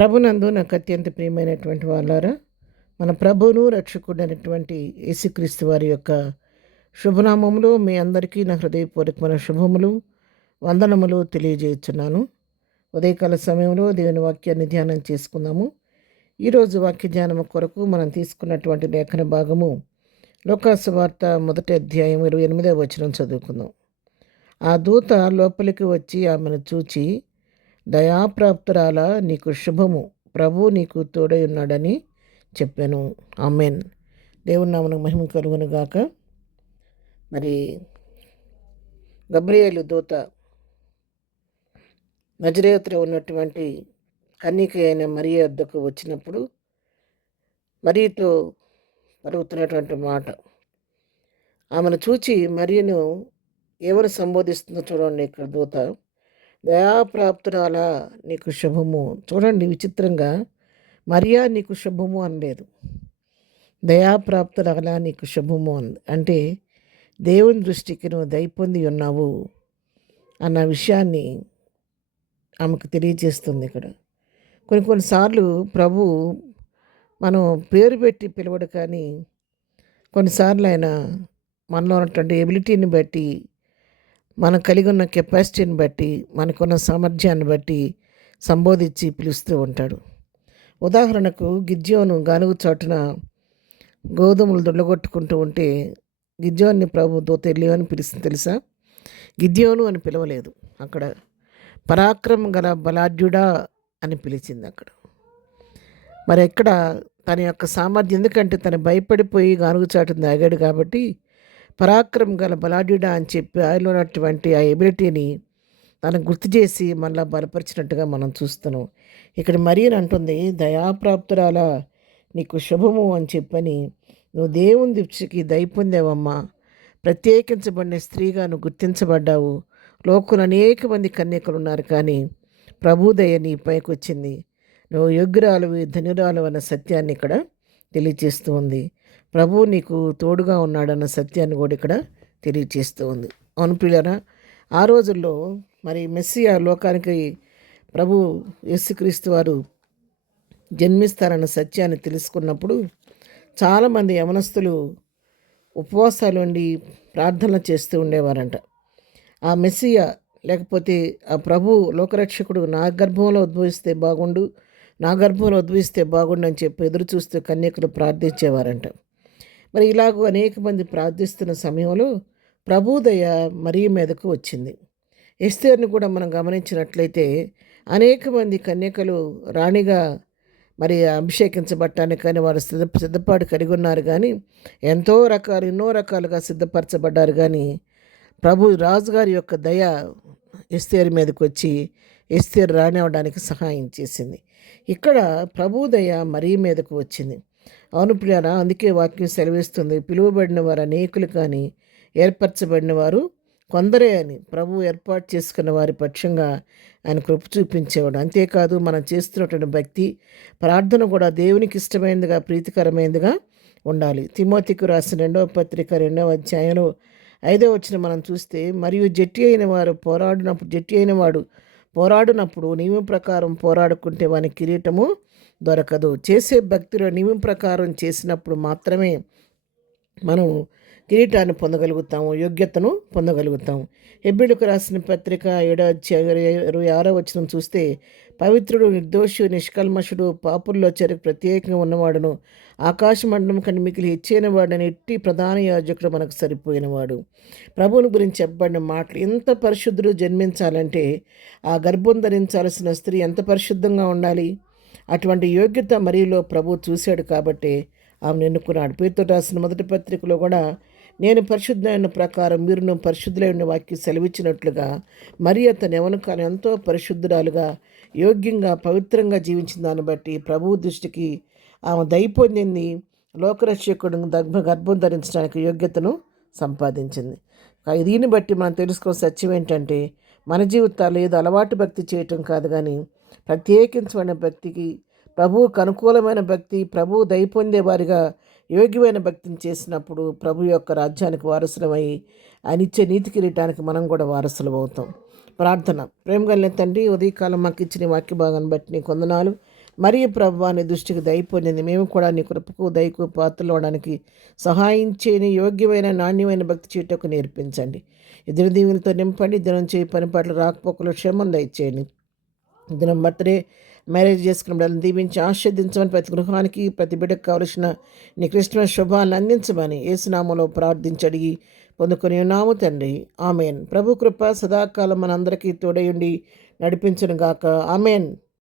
ప్రభునందు నాకు అత్యంత ప్రియమైనటువంటి వాళ్ళారా, మన ప్రభువును రక్షకుడైనటువంటి యేసుక్రీస్తు వారి యొక్క శుభనామములు మీ అందరికీ నా హృదయపూర్వకమైన శుభములు, వందనములు తెలియజేయుచున్నాను. ఉదయకాల సమయంలో దేవుని వాక్యాన్ని ధ్యానం చేసుకుందాము. ఈరోజు వాక్య ధ్యానము కొరకు మనం తీసుకున్నటువంటి లేఖన భాగము లూకాసు వార్త 1వ అధ్యాయం 28వ వచనం చదువుకుందాం. ఆ దూత లోపలికి వచ్చి ఆమెను చూచి, దయాప్రాప్తురాలా, నీకు శుభము, ప్రభు నీకు తోడై ఉన్నాడని చెప్పాను. ఆమెన్. దేవుని నామమునకు మహిమ కలుగును గాక. మరి గబ్రియేలు దూత నజరేతులో ఉన్నటువంటి కన్యక అయిన మరియ వద్దకు వచ్చినప్పుడు మరియతో పలుకుతున్నటువంటి మాట, ఆమెను చూచి మరియను ఏమని సంబోధిస్తుందో చూడండి. ఇక్కడ దూత, దయాప్రాప్తురాలా, నీకు శుభము. చూడండి, విచిత్రంగా మరియా నీకు శుభము అనలేదు, దయాప్రాప్తురాలా నీకు శుభము అంది. అంటే దేవుని దృష్టికి నువ్వు దయ పొంది ఉన్నావు అన్న విషయాన్ని ఆమెకు తెలియజేస్తుంది. ఇక్కడ కొన్నిసార్లు ప్రభు మనం పేరు పెట్టి పిలవడు, కానీ కొన్నిసార్లు ఆయన మనలో ఉన్నటువంటి ఎబిలిటీని బట్టి, మనం కలిగి ఉన్న కెపాసిటీని బట్టి, మనకున్న సామర్థ్యాన్ని బట్టి సంబోధించి పిలుస్తూ ఉంటాడు. ఉదాహరణకు గిద్యోను గానుగు చాటున గోధుమలు దొడ్లగొట్టుకుంటూ ఉంటే గిద్యోన్ని ప్రభు దూత అని పిలుస్తుంది. తెలుసా? గిద్యోను అని పిలవలేదు, అక్కడ పరాక్రమం గల బలాఢ్యుడా అని పిలిచింది. అక్కడ మరి ఎక్కడ తన యొక్క సామర్థ్యం, ఎందుకంటే తను భయపడిపోయి గానుగు చాటును ఆగాడు కాబట్టి పరాక్రమం గల బలాఢ్యుడా అని చెప్పి ఆయనలో ఉన్నటువంటి ఆ ఎబిలిటీని తనకు గుర్తు చేసి మళ్ళీ బలపరిచినట్టుగా మనం చూస్తున్నాం. ఇక్కడ మరియని అంటుంది, దయాప్రాప్తురాలా నీకు శుభము అని చెప్పని, నువ్వు దేవుని దృష్టికి దయ పొందావమ్మా, ప్రత్యేకించబడిన స్త్రీగా నువ్వు గుర్తించబడ్డావు. లోకంలో అనేక మంది కన్యకలు ఉన్నారు, కానీ ప్రభుదయ నీ పైకి వచ్చింది. నువ్వు యోగ్యురాలువి, ధన్యురాలు అన్న సత్యాన్ని ఇక్కడ తెలియజేస్తూ ఉంది. ప్రభువు నీకు తోడుగా ఉన్నాడన్న సత్యాన్ని కూడా ఇక్కడ తెలియజేస్తూ ఉంది. అవును ప్రియులారా, ఆ రోజుల్లో మరి మెస్సియా లోకానికి ప్రభు యేసుక్రీస్తు వారు జన్మిస్తారన్న సత్యాన్ని తెలుసుకున్నప్పుడు చాలామంది యవనస్తులు ఉపవాసాలు ఉండి ప్రార్థనలు చేస్తూ ఉండేవారంట. ఆ మెస్సియా లేకపోతే ఆ ప్రభు లోకరక్షకుడు నా గర్భంలో ఉద్భవిస్తే బాగుండు, నా గర్భంలో ఉద్భవిస్తే బాగుండు అని చెప్పి ఎదురు చూస్తూ కన్యకలు ప్రార్థించేవారంట. మరి ఇలాగూ అనేక మంది ప్రార్థిస్తున్న సమయంలో ప్రభుదయ మరియ మీదకు వచ్చింది. ఎస్తేర్ని కూడా మనం గమనించినట్లయితే అనేక మంది కన్యకలు రాణిగా మరి అభిషేకించబడటానికి కానీ వారు సిద్ధపాటు కలిగి ఉన్నారు, కానీ ఎన్నో రకాలుగా సిద్ధపరచబడ్డారు. కానీ ప్రభు రాజుగారి యొక్క దయ ఎస్తేరు మీదకి వచ్చి ఎస్తేరు రాణి అవడానికి సహాయం చేసింది. ఇక్కడ ప్రభు దయ మరియ మీదకు వచ్చింది. అవును ప్రియారా, అందుకే వాక్యం సెలవిస్తుంది, పిలువబడిన వారు అనేకులు, కానీ ఏర్పరచబడిన వారు కొందరే అని. ప్రభు ఏర్పాటు చేసుకున్న వారి పక్షంగా ఆయన కృప చూపించేవాడు. అంతేకాదు, మనం చేస్తున్నటువంటి భక్తి ప్రార్థన కూడా దేవునికి ఇష్టమైనదిగా, ప్రీతికరమైనదిగా ఉండాలి. తిమోతికి రాసిన 2వ పత్రిక 2వ అధ్యాయంలో 5వ వచనం మనం చూస్తే, మరియు జట్టి అయిన వాడు పోరాడినప్పుడు నియమం ప్రకారం పోరాడుకుంటే వాని కిరీటము దొరకదు. చేసే భక్తిలో నియమం ప్రకారం చేసినప్పుడు మాత్రమే మనం కిరీటాన్ని పొందగలుగుతాము, యోగ్యతను పొందగలుగుతాము. హెబ్రీయులకు రాసిన పత్రిక 7వ అధ్యాయం 26వ వచనం చూస్తే, పవిత్రుడు, నిర్దోషి, నిష్కల్మషుడు, పాపుల్లో చెరకు ప్రత్యేకంగా ఉన్నవాడును, ఆకాశమండలం కంటే మిగిలి హెచ్చైన వాడని ఎట్టి ప్రధాన యాజకుడు మనకు సరిపోయినవాడు. ప్రభువుని గురించి చెప్పబడిన మాటలు, ఎంత పరిశుద్ధుడు జన్మించాలంటే ఆ గర్భం ధరించాల్సిన స్త్రీ ఎంత పరిశుద్ధంగా ఉండాలి. అటువంటి యోగ్యత మరియలో ప్రభు చూశాడు కాబట్టి ఆమెను ఎన్నుకున్నాడు. పేతురు రాసిన 1వ పత్రికలో కూడా, నేను పరిశుద్ధమైన ప్రకారం మీరును పరిశుద్ధులైన వాక్యం సెలవిచ్చినట్లుగా మరియ తన యవ్వనకాలం ఎంతో పరిశుద్ధురాలుగా, యోగ్యంగా, పవిత్రంగా జీవించిన దాన్ని బట్టి ప్రభు దృష్టికి ఆమె దయ పొందింది. లోకరక్షకుడు గర్భం ధరించడానికి యోగ్యతను సంపాదించింది. దీన్ని బట్టి మనం తెలుసుకో సత్యం ఏంటంటే, మన జీవితాలు ఏదో అలవాటు భక్తి చేయటం కాదు, కానీ ప్రత్యేకించబడిన భక్తికి, ప్రభువుకు అనుకూలమైన భక్తి, ప్రభువు దయ పొందే వారిగా యోగ్యమైన భక్తిని చేసినప్పుడు ప్రభు యొక్క రాజ్యానికి వారసులమై ఆయన ఇచ్చే నీతి కిరీటానికి మనం కూడా వారసులం అవుతాం. ప్రార్థన. ప్రేమ కలిగిన తండ్రి, ఉదయకాలం మాకు ఇచ్చిన వాక్య భాగాన్ని బట్టి నీకు వందనాలు. మరియు ప్రభువా నీ దృష్టికి దయ పొందింది మేము కూడా నీ కృపకు దయకు పాత్రలు అవడానికి సహాయం చేయని యోగ్యమైన నాణ్యమైన భక్తి చేయటకు నేర్పించండి. ఎదురు దీవులతో నింపండి. దినం చేయి పని పట్ల రాకపోకలు క్షేమం దయచేయండి. దినం బర్త్డే మ్యారేజ్ చేసుకున్న బిడ్డలను దీవించి ఆశీర్వదించమని, ప్రతి గృహానికి ప్రతి బిడ్డకు కావలసిన నీ క్రిస్మస్ శుభాలను అందించమని యేసునామములో ప్రార్థించి అడిగి పొందుకొని ఉన్నాము తండ్రి. ఆమెన్. ప్రభు కృప సదాకాలం మనందరికీ తోడయుండి నడిపించును గాక. ఆమెన్.